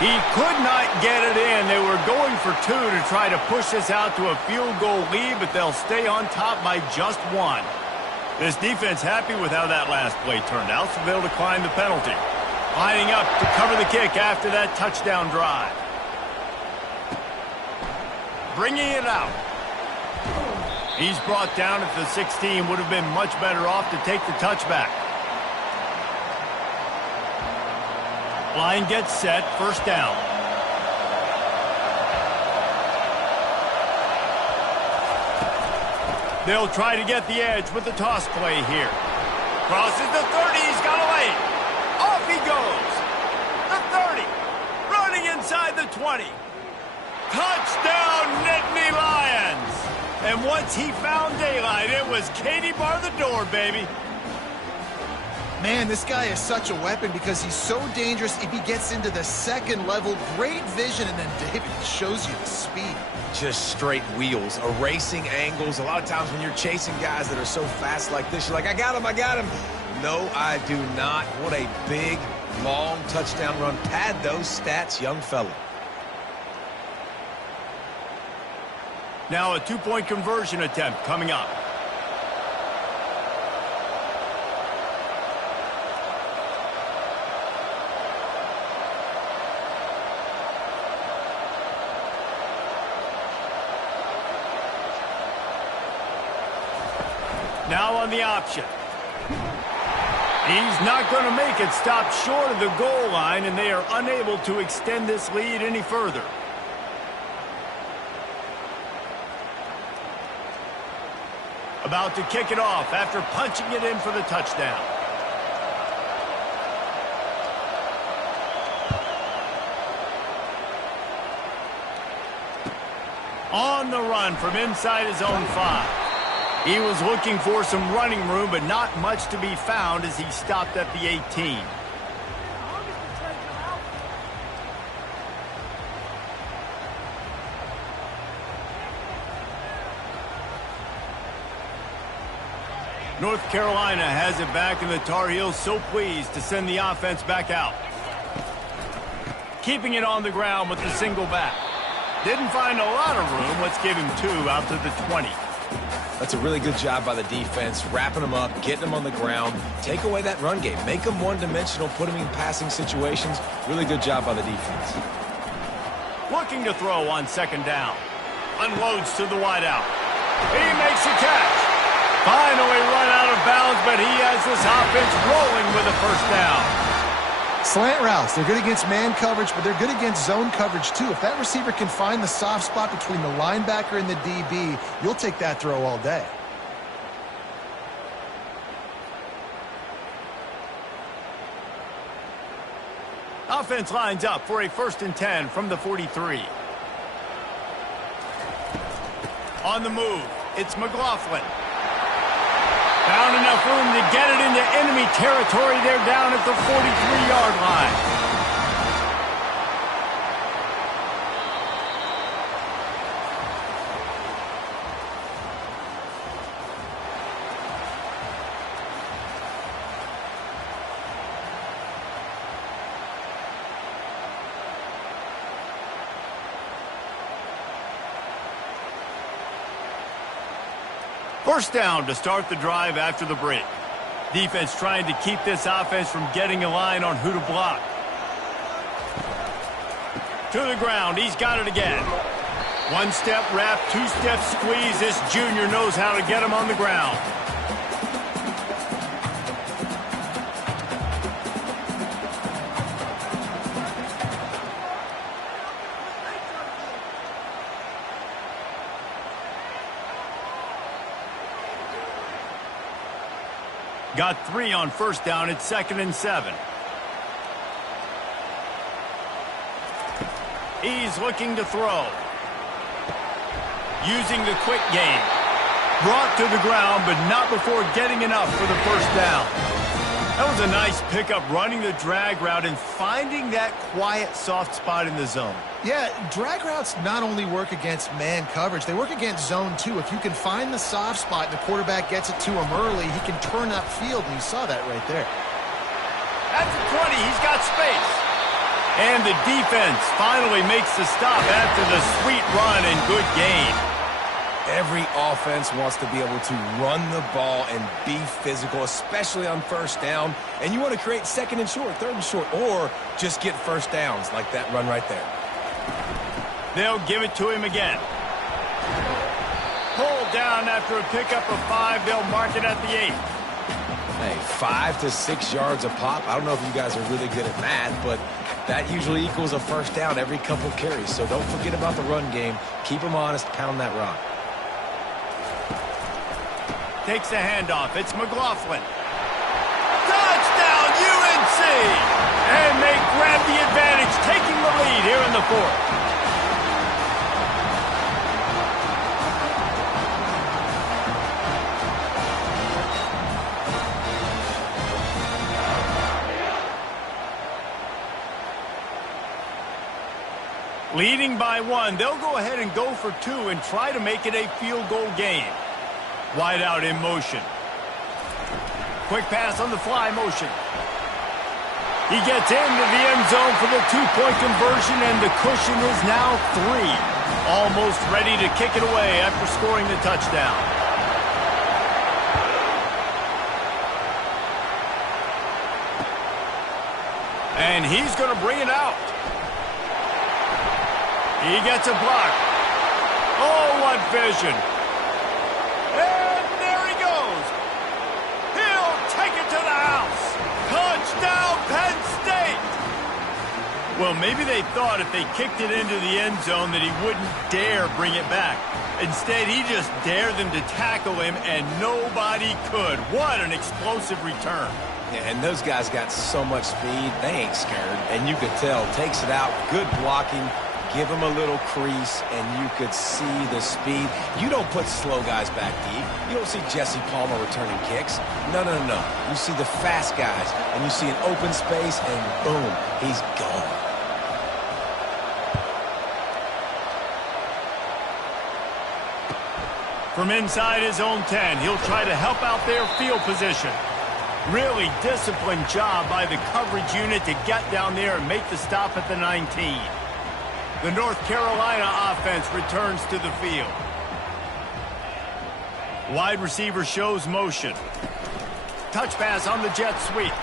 He could not get it in. They were going for 2 to try to push this out to a field goal lead, but they'll stay on top by just 1. This defense happy with how that last play turned out, so they'll decline the penalty. Lining up to cover the kick after that touchdown drive. Bringing it out. He's brought down at the 16. Would have been much better off to take the touchback. Line gets set. First down. They'll try to get the edge with the toss play here. Crosses the 30. He's got a lane. Off he goes. The 30. Running inside the 20. Touchdown, Nittany Lions. And once he found daylight, it was Katie bar the door, baby. Man, this guy is such a weapon because he's so dangerous if he gets into the second level. Great vision, and then David shows you the speed. Just straight wheels, erasing angles. A lot of times when you're chasing guys that are so fast like this, you're like, I got him, I got him. No, I do not. What a big, long touchdown run. Pad those stats, young fella. Now a 2-point conversion attempt coming up. Now on the option. He's not going to make it. Stop short of the goal line, and they are unable to extend this lead any further. About to kick it off after punching it in for the touchdown. On the run from inside his own 5. He was looking for some running room, but not much to be found as he stopped at the 18. North Carolina has it back, and the Tar Heels so pleased to send the offense back out. Keeping it on the ground with the single back. Didn't find a lot of room. Let's give him 2 out to the 20. That's a really good job by the defense, wrapping them up, getting them on the ground. Take away that run game. Make them one-dimensional, put them in passing situations. Really good job by the defense. Looking to throw on 2nd down. Unloads to the wideout. He makes a catch. Finally run out of bounds, but he has this offense rolling with a first down. Slant routes, they're good against man coverage, but they're good against zone coverage too. If that receiver can find the soft spot between the linebacker and the DB, you'll take that throw all day. Offense lines up for a 1st and 10 from the 43. On the move, it's McLaughlin. Found enough room to get it into enemy territory. They're down at the 43-yard line. First down to start the drive after the break. Defense trying to keep this offense from getting a line on who to block. To the ground. He's got it again. One-step wrap, two-step squeeze. This junior knows how to get him on the ground. Got 3 on first down. It's 2nd and 7. He's looking to throw. Using the quick game. Brought to the ground, but not before getting enough for the first down. That was a nice pickup, running the drag route and finding that quiet, soft spot in the zone. Yeah, drag routes not only work against man coverage, they work against zone too. If you can find the soft spot and the quarterback gets it to him early, he can turn upfield, and you saw that right there. At the 20, he's got space. And the defense finally makes the stop after the sweet run and good gain. Every offense wants to be able to run the ball and be physical, especially on first down. And you want to create 2nd and short, 3rd and short, or just get first downs like that run right there. They'll give it to him again. Pulled down after a pickup of 5. They'll mark it at the 8. Hey, 5 to 6 yards a pop. I don't know if you guys are really good at math, but that usually equals a first down every couple carries. So don't forget about the run game. Keep them honest. Pound that rock. Takes the handoff. It's McLaughlin. Touchdown, UNC! And they grab the advantage, taking the lead here in the 4th. Leading by 1, they'll go ahead and go for 2 and try to make it a field goal game. Wide out in motion. Quick pass on the fly motion. He gets into the end zone for the 2-point conversion, and the cushion is now 3. Almost ready to kick it away after scoring the touchdown. And he's going to bring it out. He gets a block. Oh, what vision. And there he goes. He'll take it to the house. Touchdown, Penn State. Well, maybe they thought if they kicked it into the end zone that he wouldn't dare bring it back. Instead, he just dared them to tackle him, and nobody could. What an explosive return. Yeah, and those guys got so much speed, they ain't scared. And you could tell, takes it out, good blocking. Give him a little crease, and you could see the speed. You don't put slow guys back deep. You don't see Jesse Palmer returning kicks. No, no, no, no. You see the fast guys, and you see an open space, and boom, he's gone. From inside his own 10, he'll try to help out their field position. Really disciplined job by the coverage unit to get down there and make the stop at the 19. The North Carolina offense returns to the field. Wide receiver shows motion. Touch pass on the jet sweep.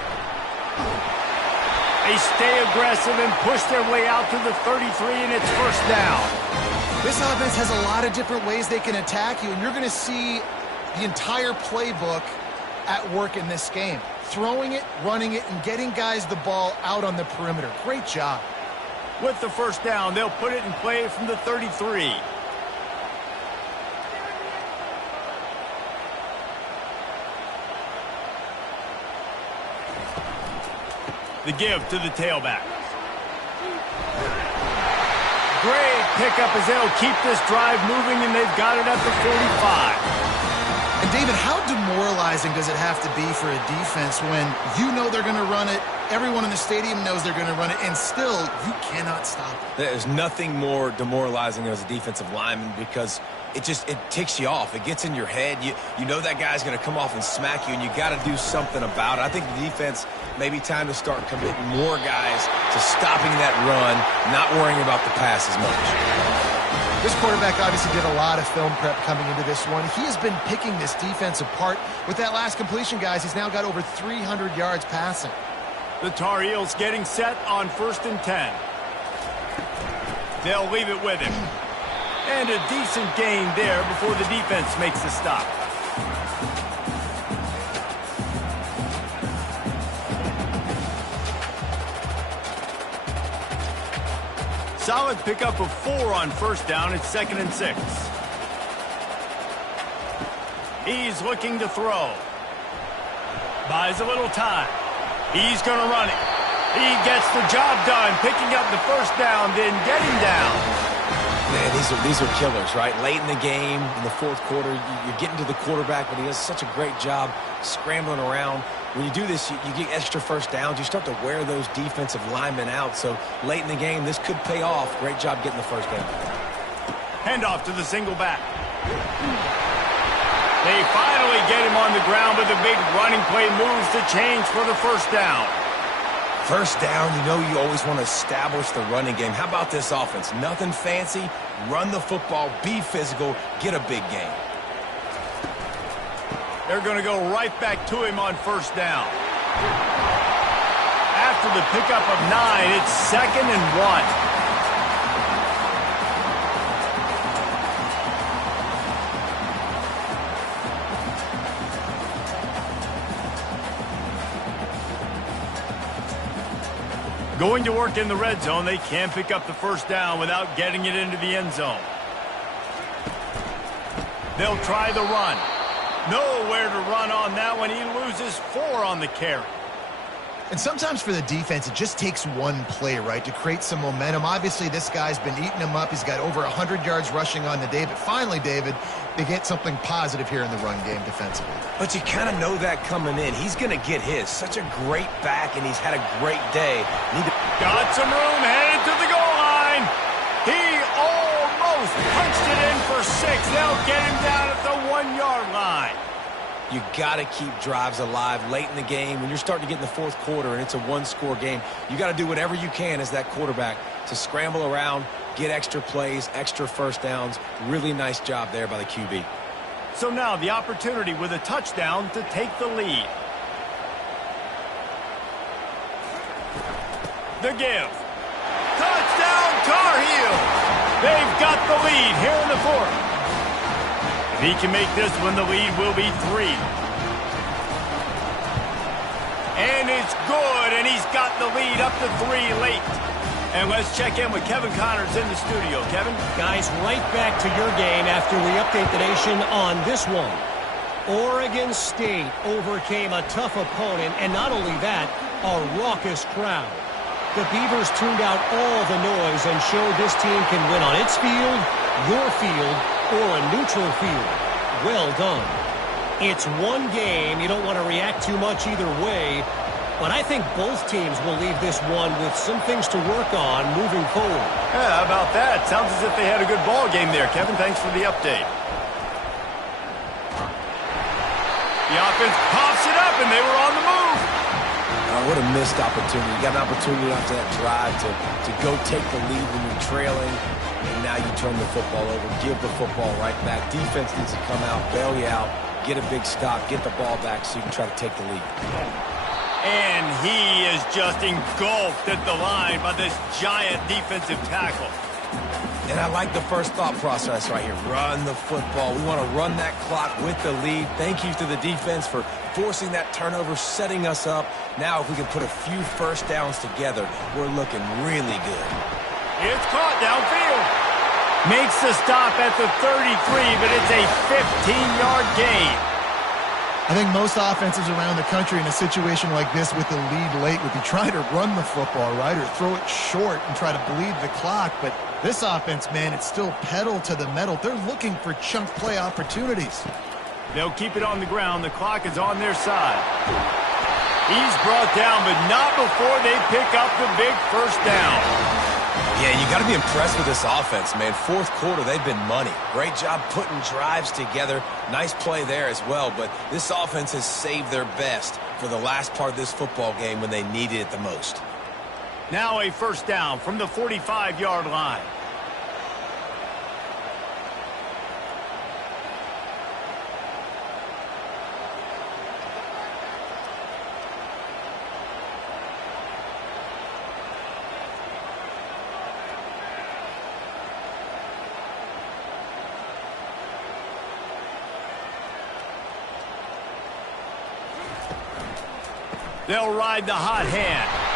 They stay aggressive and push their way out to the 33, and it's first down. This offense has a lot of different ways they can attack you, and you're going to see the entire playbook at work in this game. Throwing it, running it, and getting guys the ball out on the perimeter. Great job. With the first down, they'll put it in play from the 33. The give to the tailback. Great pickup as they'll keep this drive moving, and they've got it at the 45. And, David, how demoralizing does it have to be for a defense when you know they're going to run it, everyone in the stadium knows they're going to run it, and still you cannot stop it? There's nothing more demoralizing as a defensive lineman because it ticks you off. It gets in your head. You know that guy's going to come off and smack you, and you got to do something about it. I think the defense maybe time to start committing more guys to stopping that run, not worrying about the pass as much. This quarterback obviously did a lot of film prep coming into this one. He has been picking this defense apart. With that last completion, guys, he's now got over 300 yards passing. The Tar Heels getting set on 1st and 10. They'll leave it with him. And a decent gain there before the defense makes the stop. Solid pickup of 4 on 1st down. It's 2nd and 6. He's looking to throw. Buys a little time. He's going to run it. He gets the job done, picking up the 1st down, then getting down. Man, these are killers, right? Late in the game, in the 4th quarter, you're getting to the quarterback, but he does such a great job scrambling around. When you do this, you get extra 1st downs. You start to wear those defensive linemen out. So late in the game, this could pay off. Great job getting the 1st down. Handoff to the single back. They finally get him on the ground, but the big running play moves the change for the 1st down. 1st down, you know you always want to establish the running game. How about this offense? Nothing fancy. Run the football, be physical, get a big gain. They're going to go right back to him on 1st down. After the pickup of 9, it's 2nd and 1. Going to work in the red zone, they can pick up the 1st down without getting it into the end zone. They'll try the run. Nowhere to run on that one. He loses 4 on the carry. And sometimes for the defense, it just takes one play, right, to create some momentum. Obviously, this guy's been eating him up. He's got over 100 yards rushing on the day. But finally, David, they get something positive here in the run game defensively. But you kind of know that coming in. He's going to get his. Such a great back, and he's had a great day. Got some room, headed to the goal line. He almost punched it in for 6. They'll get him down at the 1-yard line. You got to keep drives alive late in the game. When you're starting to get in the 4th quarter and it's a 1-score game, you got to do whatever you can as that quarterback to scramble around, get extra plays, extra 1st downs. Really nice job there by the QB. So now the opportunity with a touchdown to take the lead. The give. Touchdown Tar Heels. They've got the lead here in the 4th. If he can make this one, the lead will be 3. And it's good, and he's got the lead up to 3 late. And let's check in with Kevin Connors in the studio. Kevin? Guys, right back to your game after we update the nation on this one. Oregon State overcame a tough opponent, and not only that, a raucous crowd. The Beavers tuned out all the noise and showed this team can win on its field, your field, or a neutral field. Well done. It's one game. You don't want to react too much either way, but I think both teams will leave this one with some things to work on moving forward. Yeah, how about that? Sounds as if they had a good ball game there. Kevin, thanks for the update. The offense pops it up, and they were on the move. Oh, what a missed opportunity. You got an opportunity after that drive to go take the lead when you're trailing. And now you turn the football over, give the football right back. Defense needs to come out, bail you out, get a big stop, get the ball back so you can try to take the lead. And he is just engulfed at the line by this giant defensive tackle. And I like the first thought process right here. Run the football. We want to run that clock with the lead. Thank you to the defense for forcing that turnover, setting us up. Now if we can put a few 1st downs together, we're looking really good. It's caught downfield. Makes the stop at the 33, but it's a 15-yard gain. I think most offenses around the country in a situation like this with the lead late would be trying to run the football, right, or throw it short and try to bleed the clock. But this offense, man, it's still pedal to the metal. They're looking for chunk play opportunities. They'll keep it on the ground. The clock is on their side. He's brought down, but not before they pick up the big 1st down. Yeah, you got to be impressed with this offense, man. 4th quarter, they've been money. Great job putting drives together. Nice play there as well, but this offense has saved their best for the last part of this football game when they needed it the most. Now a 1st down from the 45-yard line. They'll ride the hot hand.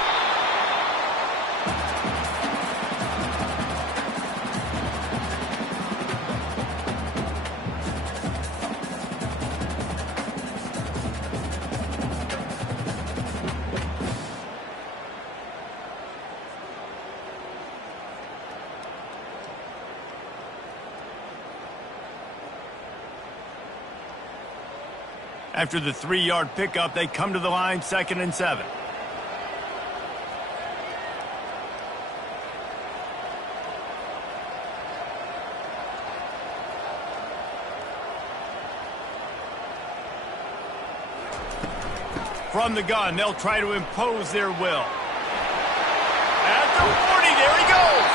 After the 3-yard pickup, they come to the line, 2nd and 7. From the gun, they'll try to impose their will. At the 40, there he goes.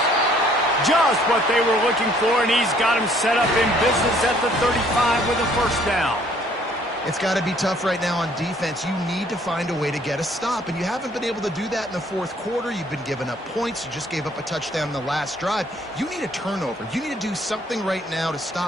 Just what they were looking for, and he's got him set up in business at the 35 with a first down. It's got to be tough right now on defense. You need to find a way to get a stop, and you haven't been able to do that in the fourth quarter. You've been giving up points. You just gave up a touchdown in the last drive. You need a turnover. You need to do something right now to stop